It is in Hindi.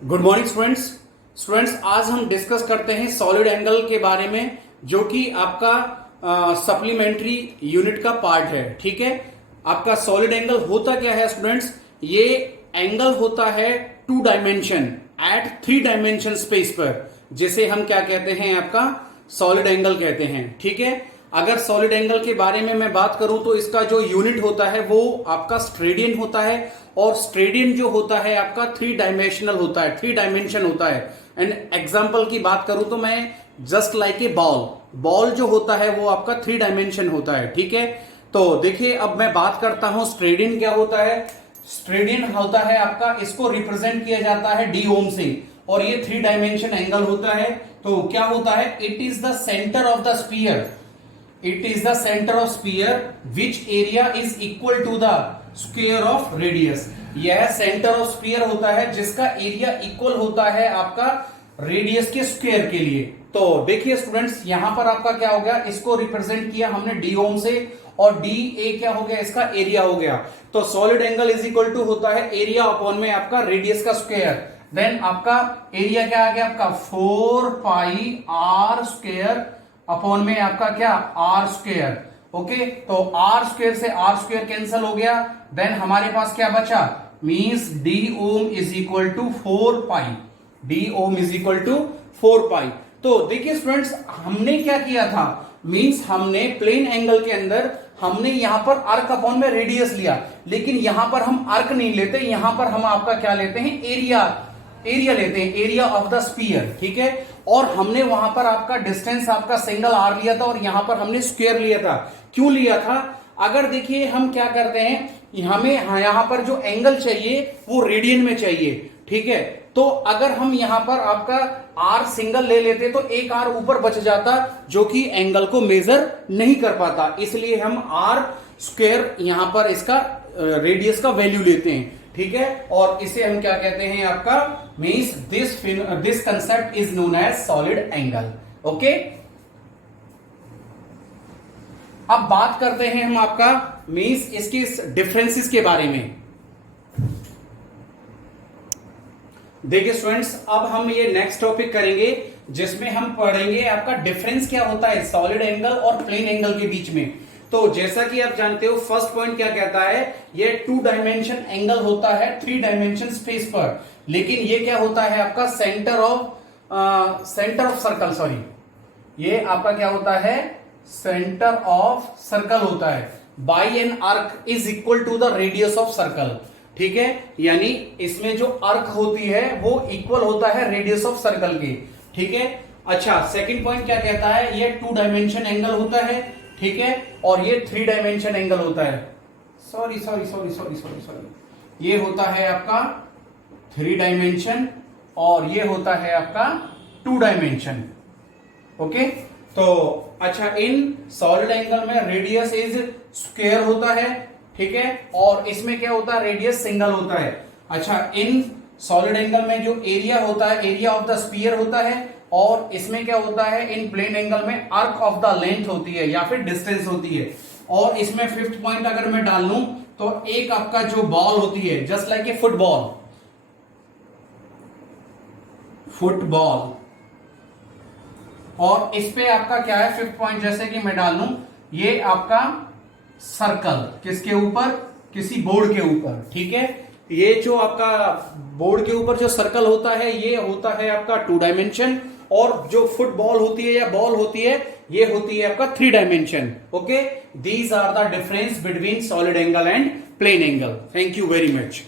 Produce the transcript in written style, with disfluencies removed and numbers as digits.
गुड मॉर्निंग स्टूडेंट्स आज हम डिस्कस करते हैं सॉलिड एंगल के बारे में, जो कि आपका सप्लीमेंट्री यूनिट का पार्ट है। ठीक है, आपका सॉलिड एंगल होता क्या है स्टूडेंट्स? ये एंगल होता है two dimension at three dimension space पर, जिसे हम क्या कहते हैं? आपका सॉलिड एंगल कहते हैं। ठीक है, अगर सॉलिड एंगल के बारे में मैं बात करूं तो इसका जो यूनिट होता है वो आपका स्ट्रेडियन होता है, और स्ट्रेडियन जो होता है आपका थ्री डायमेंशनल होता है, थ्री डायमेंशन होता है। एंड एग्जांपल की बात करूं तो मैं जस्ट लाइक ए बॉल जो होता है वो आपका थ्री डायमेंशन होता है। ठीक है, तो देखिए अब मैं बात करता हूं स्ट्रेडियन क्या होता है। स्ट्रेडियन होता है आपका, इसको रिप्रेजेंट किया जाता है डी ओम से, और ये थ्री डायमेंशन एंगल होता है। तो क्या होता है? It is the centre of the sphere, it is the center of sphere which area is equal to the square of radius। यह सेंटर ऑफ स्फीयर होता है जिसका एरिया इक्वल होता है आपका रेडियस के स्क्वायर के लिए। तो देखिए स्टूडेंट्स, यहां पर आपका क्या हो गया, इसको रिप्रेजेंट किया हमने डी ओम से, और डी ए क्या हो गया, इसका एरिया हो गया। तो solid angle is equal to होता है एरिया अपॉन में आपका रेडियस का स्क्वायर। देन आपका एरिया क्या आ गया आपका 4 पाई आर स्क्वायर अपॉन में आपका क्या आर स्क्वायर। ओके, तो आर स्क्वायर से आर स्क्वायर कैंसिल हो गया। देन हमारे पास क्या बचा? मींस डी ओम is equal to 4 pi, D ओम इज इक्वल टू 4 पाई। तो देखिए स्टूडेंट्स, हमने क्या किया था, मींस हमने प्लेन एंगल के अंदर हमने यहां पर आर्क अपॉन में रेडियस लिया, लेकिन यहां पर हम आर्क नहीं लेते, यहां पर हम आपका क्या लेते हैं? एरिया लेते हैं, एरिया ऑफ द स्फीयर। ठीक है, और हमने वहां पर आपका डिस्टेंस आपका सिंगल आर लिया था, और यहां पर हमने स्क्वायर लिया था। क्यों लिया था? अगर देखिए हम क्या करते हैं, हमें यहां पर जो एंगल चाहिए वो रेडियन में चाहिए। ठीक है, तो अगर हम यहां पर आपका आर सिंगल ले लेते तो एक आर ऊपर बच जाता, जो कि एंगल को मेजर नहीं कर पाता, इसलिए हम आर स्क्वायर यहां पर इसका रेडियस का वैल्यू लेते हैं। ठीक है, और इसे हम क्या कहते हैं? आपका means this concept is known as solid angle. Okay, अब बात करते हैं हम आपका मीन्स इसके डिफरेंसेस के बारे में। देखिए स्टूडेंट्स, अब हम ये नेक्स्ट टॉपिक करेंगे जिसमें हम पढ़ेंगे आपका डिफरेंस क्या होता है सॉलिड एंगल और प्लेन एंगल के बीच में। तो जैसा कि आप जानते हो, फर्स्ट पॉइंट क्या कहता है, ये टू डायमेंशन एंगल होता है थ्री डायमेंशन स्पेस पर, लेकिन ये क्या होता है आपका सेंटर ऑफ सर्कल, सॉरी, ये आपका क्या होता है? सेंटर ऑफ सर्कल होता है। By an arc is equal to the radius of circle. ठीक है, यानी इसमें जो आर्क होती है वो इक्वल होता है रेडियस ऑफ सर्कल के। ठीक है, अच्छा, सेकंड पॉइंट क्या कहता है? ये टू डायमेंशन एंगल होता है। ठीक है, और ये थ्री डायमेंशन एंगल होता है। सॉरी, ये होता है आपका थ्री डायमेंशन, और ये होता है आपका टू डायमेंशन। ओके, तो अच्छा, इन सॉलिड एंगल में रेडियस इज स्क्वायर होता है। ठीक है, और इसमें क्या होता है? रेडियस सिंगल होता है। अच्छा, इन सॉलिड एंगल में जो एरिया होता है, एरिया ऑफ द स्फीयर होता है, और इसमें क्या होता है? इन प्लेन एंगल में आर्क ऑफ द लेंथ होती है या फिर डिस्टेंस होती है। और इसमें फिफ्थ पॉइंट अगर मैं डाल लूं तो एक आपका जो बॉल होती है, जस्ट लाइक ए फुटबॉल, और इस पे आपका क्या है? फिफ्थ पॉइंट जैसे कि मैं डाल लूं, ये आपका सर्कल किसके ऊपर? किसी बोर्ड के ऊपर। ठीक है, ये जो आपका बोर्ड के ऊपर जो सर्कल होता है ये होता है आपका टू डायमेंशन, और जो फुटबॉल होती है या बॉल होती है ये होती है आपका three dimension. Okay, these are the difference between solid angle and plane angle. Thank you very much.